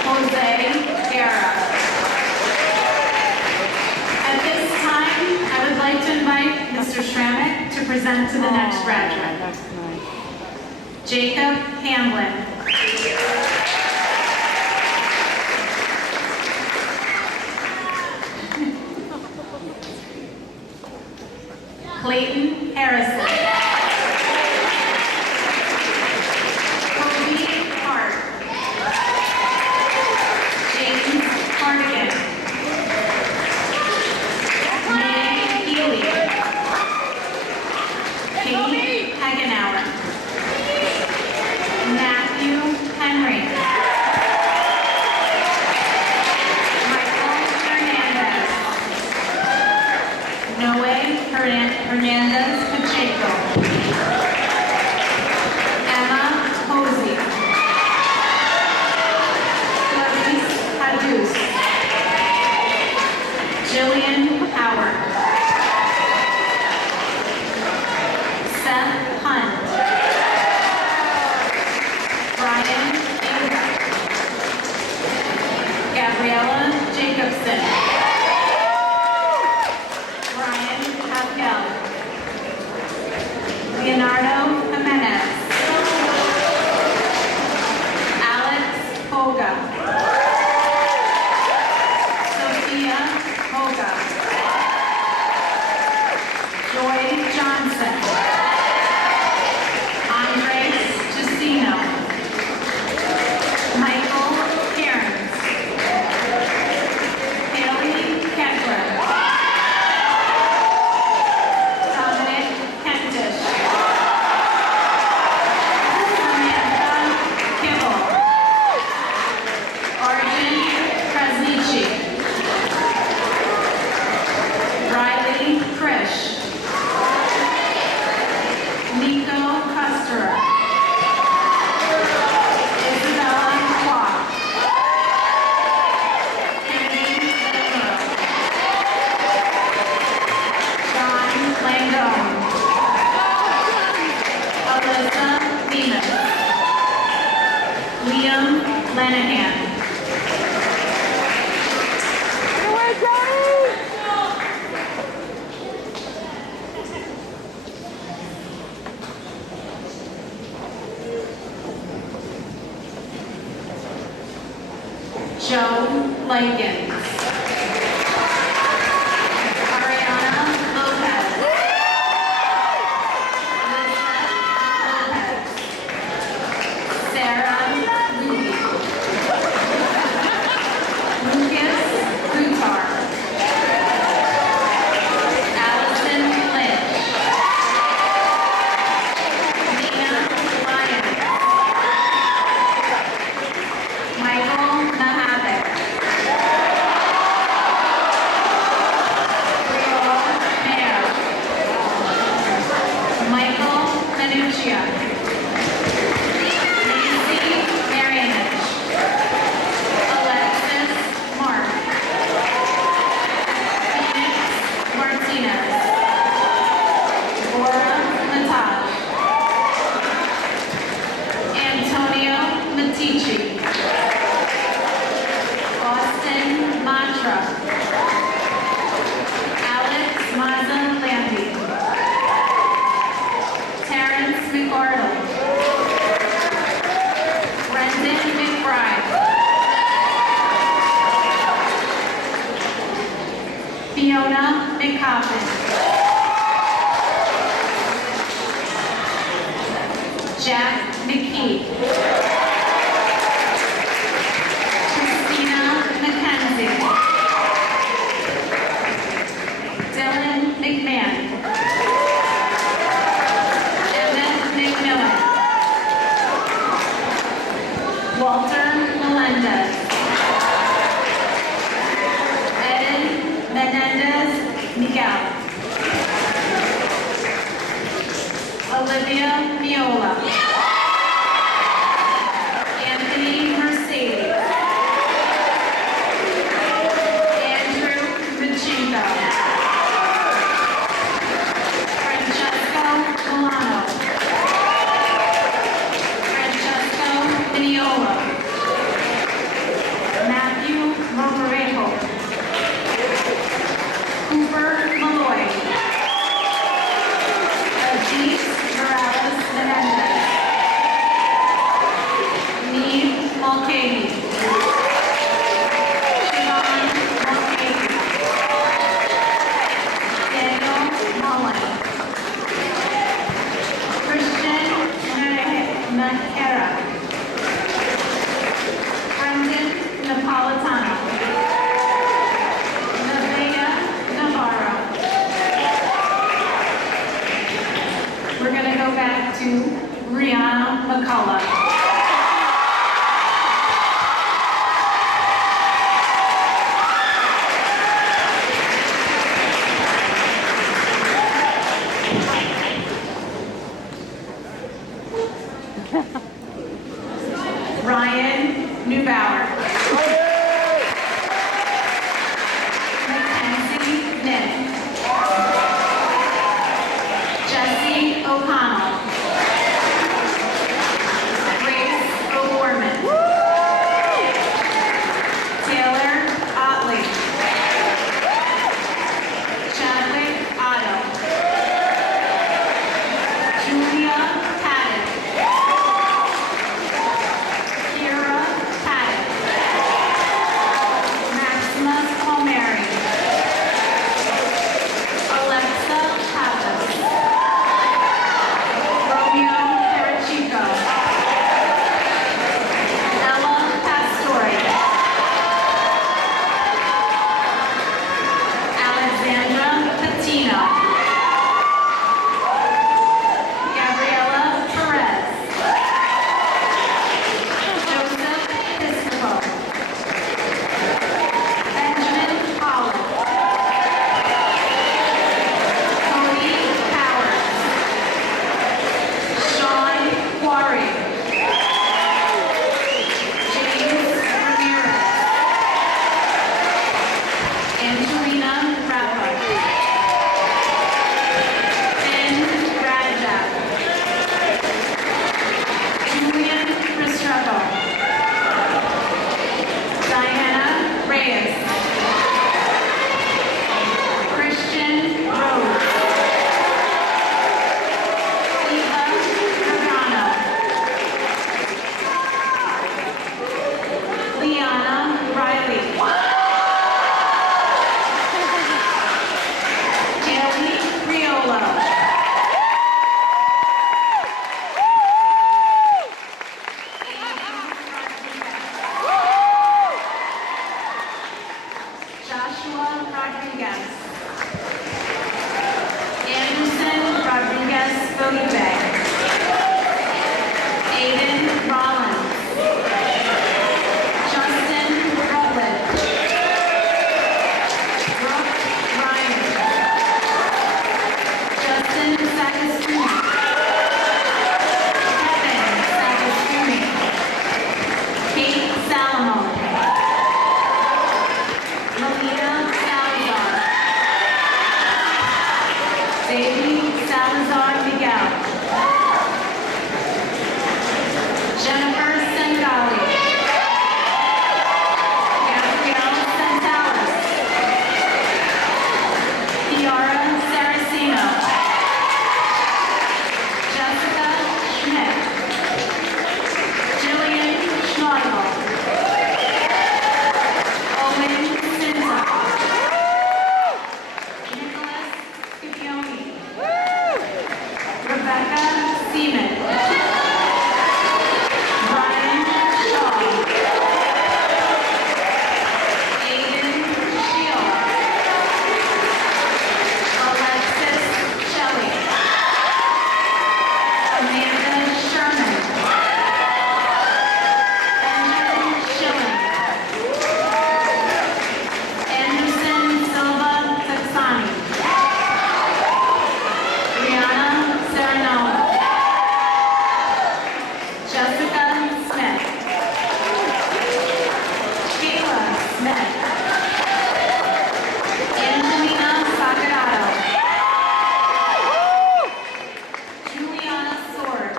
Jose Guerra. At this time, I would like to invite Mr. Schrammick to present to the next graduate. Jacob Hamlin. Clayton Harrison. Kobe Hart. James Cardigan. May Healy. Kate Hagenauer. Matthew Henry. Michael Hernandez. Noe Hernandez Pacheco. Emma Posey. Clarice Hadus. Jillian Howard. Seth Hunt. Brian Inga. Gabriella Jacobson. Brian Haskell. Leonardo Jimenez. Alex Hoga. Sophia Hoga. Joy Johnson. Andres Justino. Michael Cairns. Haley Kepler. Dominic Kentish. Samantha Kibble. Arjun Krasnichi. Riley Krish. Nico Custerer. Isabella Kwok. Kennedy Demuro. John Langone. Alyssa Bemis. Liam Lanahan. Joe Likens. Ariana Lopez. Elizabeth Lopez. Sarah Ruby. Lucas Gutar. Allison Lynch. Nina Lyons. Michael Nahavik. Brielle Mayer. Michael Menuccia. Nancy Marianich. Alexis Mark. Phoenix Martinez. Laura Mataj. Antonio Matici. Austin Mantra. Alex Mazza-Lamby. Terrence McArdle. Brendan McBride. Fiona McCoppin. Jack McKee. Christina McKenzie. Dylan McMahon. Evan McMillan. Walter Melendez. Eden Menendez Miguel. Olivia Viola. Juliana McCullough. Ryan Neubauer. Mackenzie Nick. Jesse O'Connell. Grace O'Gorman. Taylor Otley. Chadwick Otto. Julia Paddock. Kira Paddock. Maximus Palmieri. Alexa Pappas. Romeo Parachico. Ella Pastore. Alexandra Patino. Gabriela Perez. Joseph Piscopo. Benjamin Holland. Cody Howard. Sean Quarry. James Ramirez. Angelina Rappa. Ben Radjak. Julian Restrepo. Diana Reyes. Christian Rose. Eva Regano. Liana Riley. Kelly Riolo. Joshua Rodriguez. Anderson Rodriguez Bogibay. Aiden Rollins. Justin Rutledge. Brooke Ryan. Justin Sagastuni. Kevin Sagastuni. Kate Salomon. Melina Salazar. Baby Salazar Miguel. Jennifer Sengali. Gabrielle Santales. Kiara Saraceno. Jessica Schmidt. Jillian Schneidel. Owen Sinta. Nicholas Scipione. Rebecca Seaman. Brian Shaw. Aiden Shield. Alexis Shelley. Amanda Sherman. Benjamin Schilling. Anderson Silva Taxani. Rihanna Serenoma. Jessica Smith. Kayla Smith. Angelina Sacarato. Juliana Sword.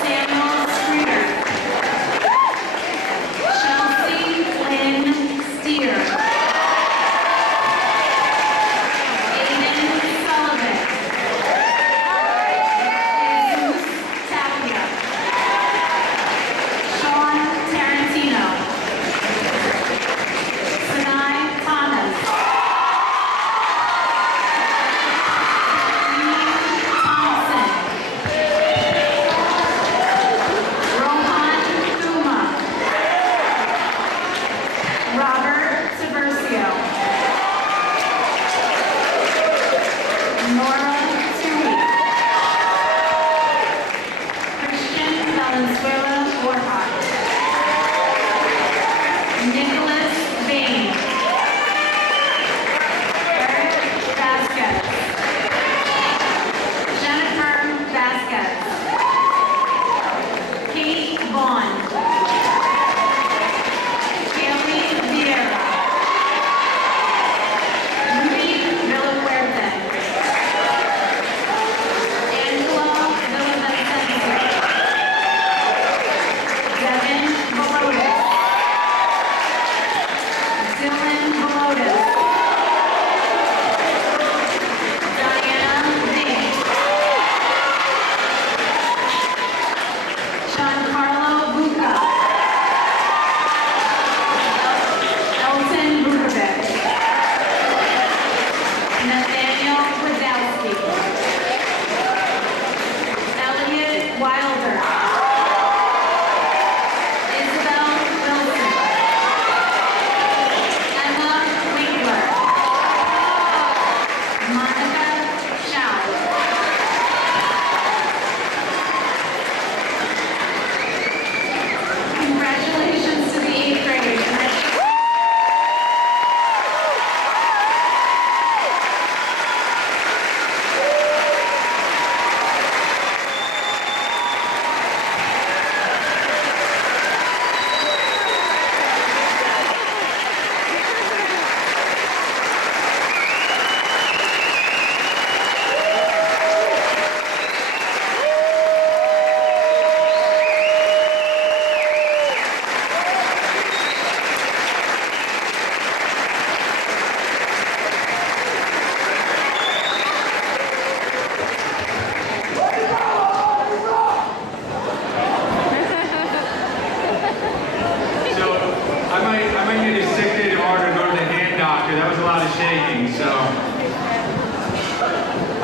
Samuel Streeter. Chelsea Lynn Steer. Aiden Sullivan. Jesus Tapia. Sean Tarantino. Sinai Thomas. Lee Thompson.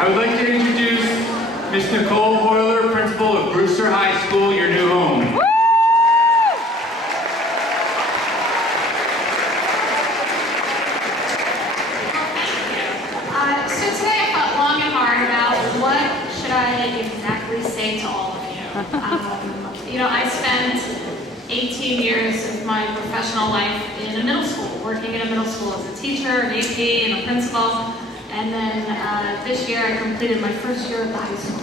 I would like to introduce Ms. Nicole Hoyler, principal of Brewster High School, your new home. So today I thought long and hard about what should I exactly say to all of you. I spent 18 years of my professional life in a middle school, working in a middle school as a teacher, an AP, and a principal. And then this year I completed my first year at the high school.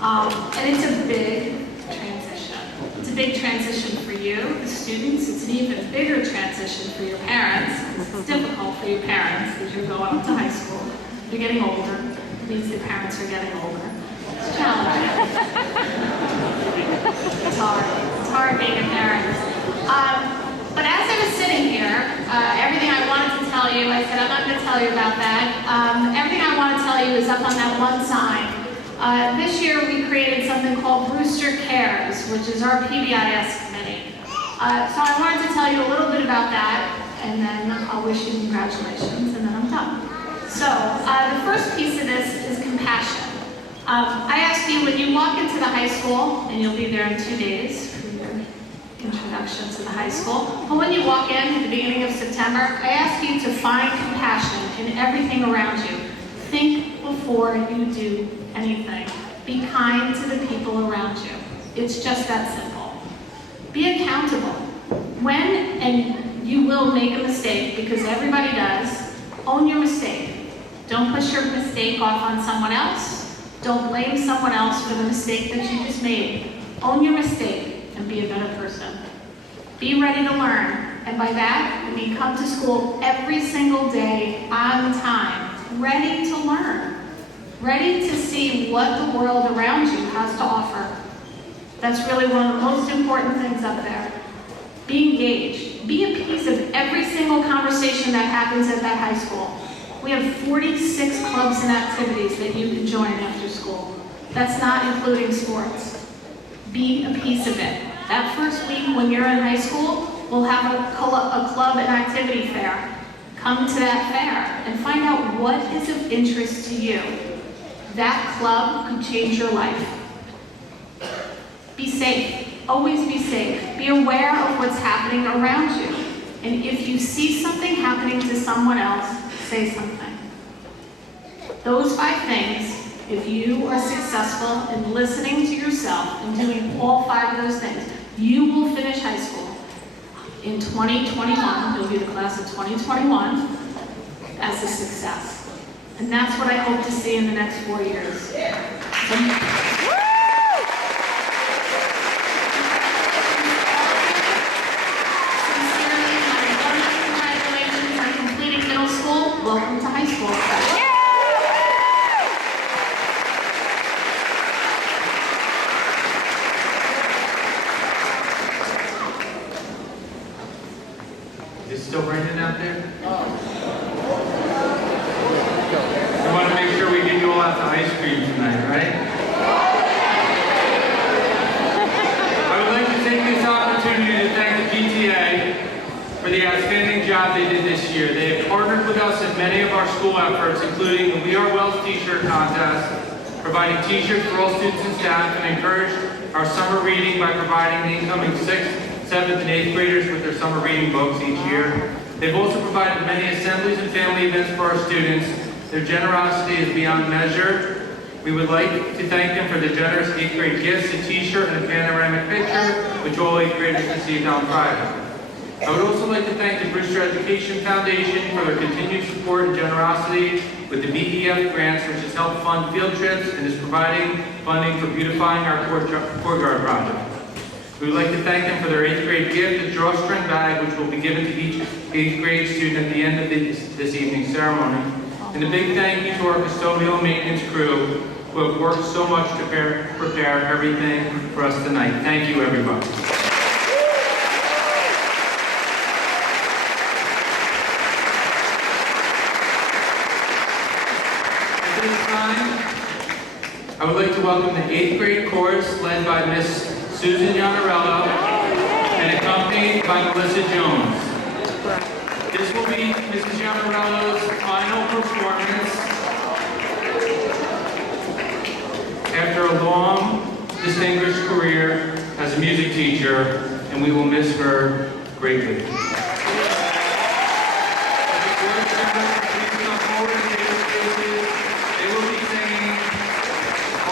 And it's a big transition. It's a big transition for you, the students. It's an even bigger transition for your parents. It's difficult for your parents because you're going up to high school. You're getting older. It means the parents are getting older. It's challenging. It's hard. It's hard being a parent. But as I was sitting here, everything I wanted to tell you, I said, I'm not going to tell you about that. Everything I want to tell you is up on that one sign. This year we created something called Brewster Cares, which is our PBIS committee. So I wanted to tell you a little bit about that, and then I'll wish you congratulations, and then I'm done. So the first piece of this is compassion. I asked you when you walk into the high school, and you'll be there in 2 days for your introduction to the high school, but when you walk in at the beginning of September, I ask you to find compassion in everything around you. Think before you do anything. Be kind to the people around you. It's just that simple. Be accountable. When, and you will make a mistake, because everybody does, own your mistake. Don't push your mistake off on someone else. Don't blame someone else for the mistake that you just made. Own your mistake and be a better person. Be ready to learn. And by that, I mean come to school every single day on time, ready to learn, ready to see what the world around you has to offer. That's really one of the most important things up there. Be engaged. Be a piece of every single conversation that happens at that high school. We have 46 clubs and activities that you can join after school. That's not including sports. Be a piece of it. That first week when you're in high school, we'll have a club and activity fair. Come to that fair and find out what is of interest to you. That club could change your life. Be safe. Always be safe. Be aware of what's happening around you. And if you see something happening to someone else, say something. Those 5 things, if you are successful in listening to yourself and doing all 5 of those things, you will finish high school in 2021. You'll be the class of 2021 as a success. And that's what I hope to see in the next 4 years. Sincerely, my congratulations on completing middle school. Welcome to high school. Is it still raining out there? We want to make sure we get you all out to ice cream tonight, right? I would like to take this opportunity to thank the PTA for the outstanding job they did this year. They have partnered with us in many of our school efforts, including the We Are Wells t-shirt contest, providing t-shirts for all students and staff, and encouraged our summer reading by providing the incoming 6th, 7th, and 8th graders with their summer reading books each year. They've also provided many assemblies and family events for our students. Their generosity is beyond measure. We would like to thank them for the generous 8th grade gifts, a t-shirt, and a panoramic picture, which all 8th graders received on Friday. I would also like to thank the Brewster Education Foundation for their continued support and generosity with the BEF grants, which has helped fund field trips and is providing funding for beautifying our courtyard project. We would like to thank them for their 8th grade gift, a drawstring bag, which will be given to each 8th grade student at the end of this evening's ceremony. And a big thank you to our custodial and maintenance crew, who have worked so much to prepare everything for us tonight. Thank you, everybody. At this time, I would like to welcome the 8th grade chorus led by Miss Susan Yanarello and accompanied by Melissa Jones. This will be Mrs. Yanarello's final performance after a long, distinguished career as a music teacher, and we will miss her greatly. They will be singing,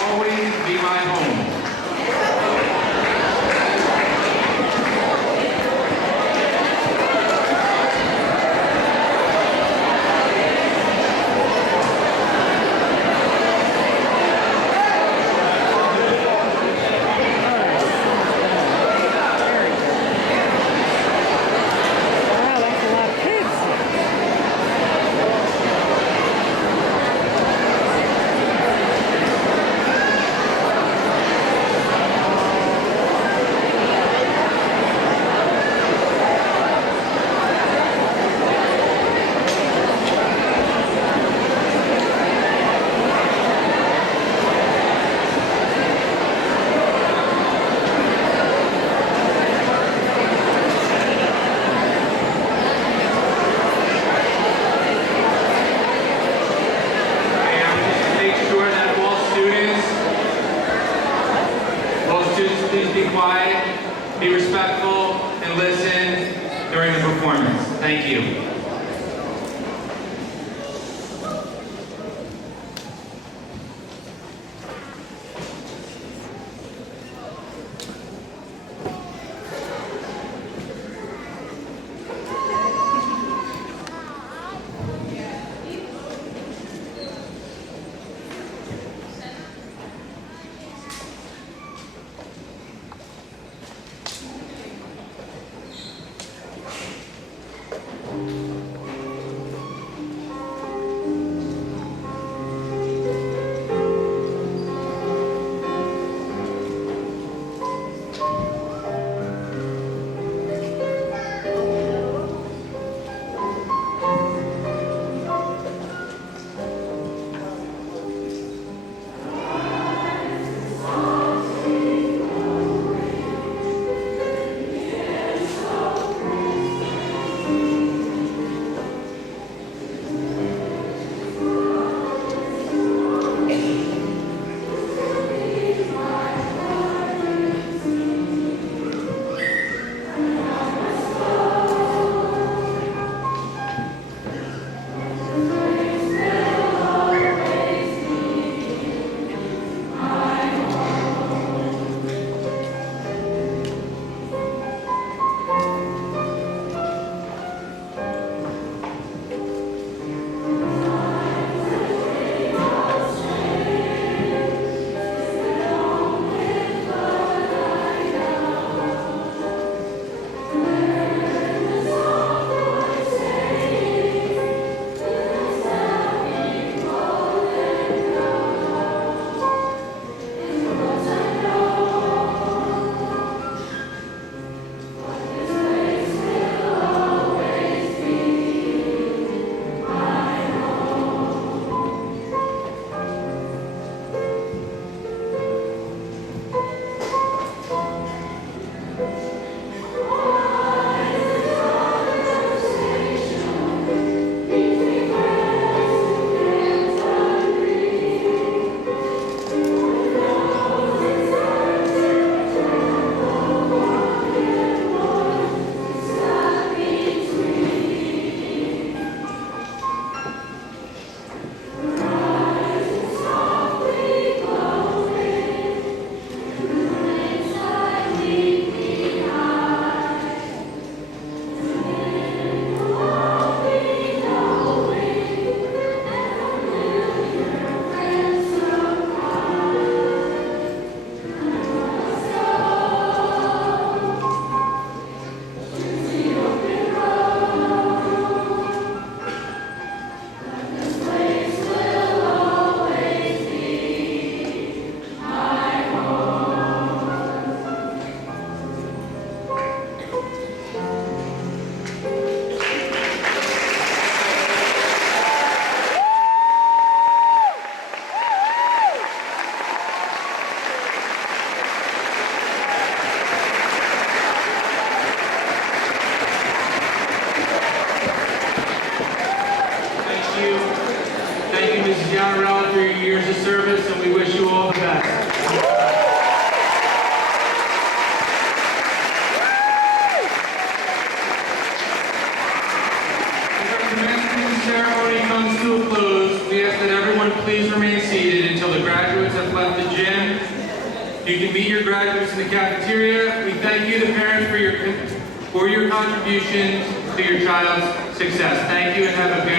"Always Be My Home." Please be quiet, be respectful, and listen during the performance. Thank you. commencement ceremony comes to a close, we ask that everyone please remain seated until the graduates have left the gym. You can meet your graduates in the cafeteria. We thank you, the parents, for your contributions to your child's success. Thank you and have a very